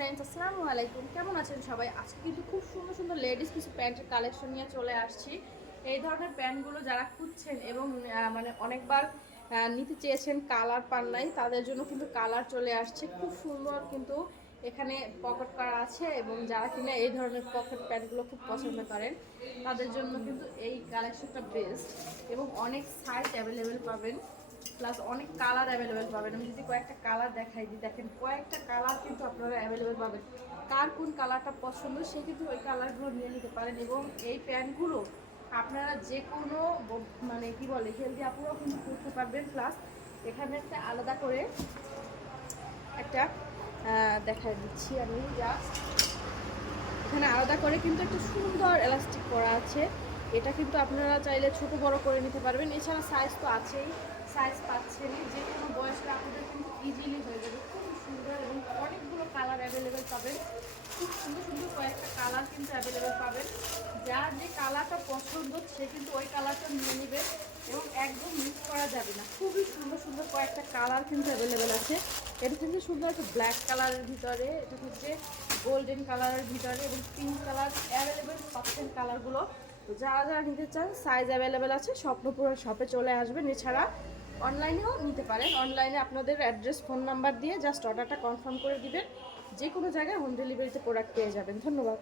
Friends, আসসালামু আলাইকুম। কেমন আছেন সবাই? আজকে কিন্তু খুব সুন্দর সুন্দর লেডিস কিছু প্যান্টের কালেকশন নিয়ে চলে আসছি। এই ধরনের প্যান্টগুলো যারা খুঁজছেন এবং মানে অনেকবার নিতে চেয়েছেন, কালার পান নাই, তাদের জন্য কিন্তু কালার চলে আসছে। খুব সুন্দর কিন্তু এখানে পকেট করা আছে এবং যারা কিনা এই ধরনের পকেট প্যান্টগুলো খুব পছন্দ করেন তাদের জন্য কিন্তু এই কালেকশনটা বেস্ট এবং অনেক সাইজ অ্যাভেলেবেল পাবেন, প্লাস অনেক কালার অ্যাভেলেবেল পাবেন। আমি যদি কয়েকটা কালার দেখাই দিই, দেখেন কয়েকটা কালার কিন্তু আপনারা অ্যাভেলেবেল পাবেন। কার কোন কালারটা পছন্দ সে কিন্তু ওই কালারগুলো নিয়ে নিতে পারেন এবং এই প্যান্টগুলো আপনারা যে কোনো মানে কি বলে হেলদি আপুরাও কিন্তু করতে পারবেন। প্লাস এখানে একটা আলাদা করে একটা দেখাই দিচ্ছি আমি, জাস্ট এখানে আলাদা করে কিন্তু একটা সুন্দর এলাস্টিক করা আছে। এটা কিন্তু আপনারা চাইলে ছোট বড় করে নিতে পারবেন। এছাড়া সাইজ তো আছেই, সাইজ পাচ্ছেনই, যে কোনো বয়সের আপনাদের কিন্তু ইজিলি হয়ে যাবে। খুব সুন্দর এবং অনেকগুলো কালার অ্যাভেলেবেল পাবেন। খুব সুন্দর সুন্দর কয়েকটা কালার কিন্তু অ্যাভেলেবেল পাবেন। যার যে কালারটা পছন্দ সে কিন্তু ওই কালারটা নিয়ে নেবেন এবং একদম মিস করা যাবে না। খুবই সুন্দর সুন্দর কয়েকটা কালার কিন্তু অ্যাভেলেবেল আছে। এটা হচ্ছে সুন্দর একটা ব্ল্যাক কালারের ভিতরে, এটা হচ্ছে গোল্ডেন কালারের ভিতরে এবং পিঙ্ক কালার অ্যাভেলেবেল পাচ্ছেন কালারগুলো। তো যারা যারা নিতে চান সাইজ অ্যাভেলেবেল আছে, স্বপ্নপুরের শপে চলে আসবেন। এছাড়া অনলাইনেও নিতে পারেন। অনলাইনে আপনাদের অ্যাড্রেস, ফোন নাম্বার দিয়ে জাস্ট অর্ডারটা কনফার্ম করে দিবেন, যে কোনো জায়গায় হোম ডেলিভারিতে প্রোডাক্ট পেয়ে যাবেন। ধন্যবাদ।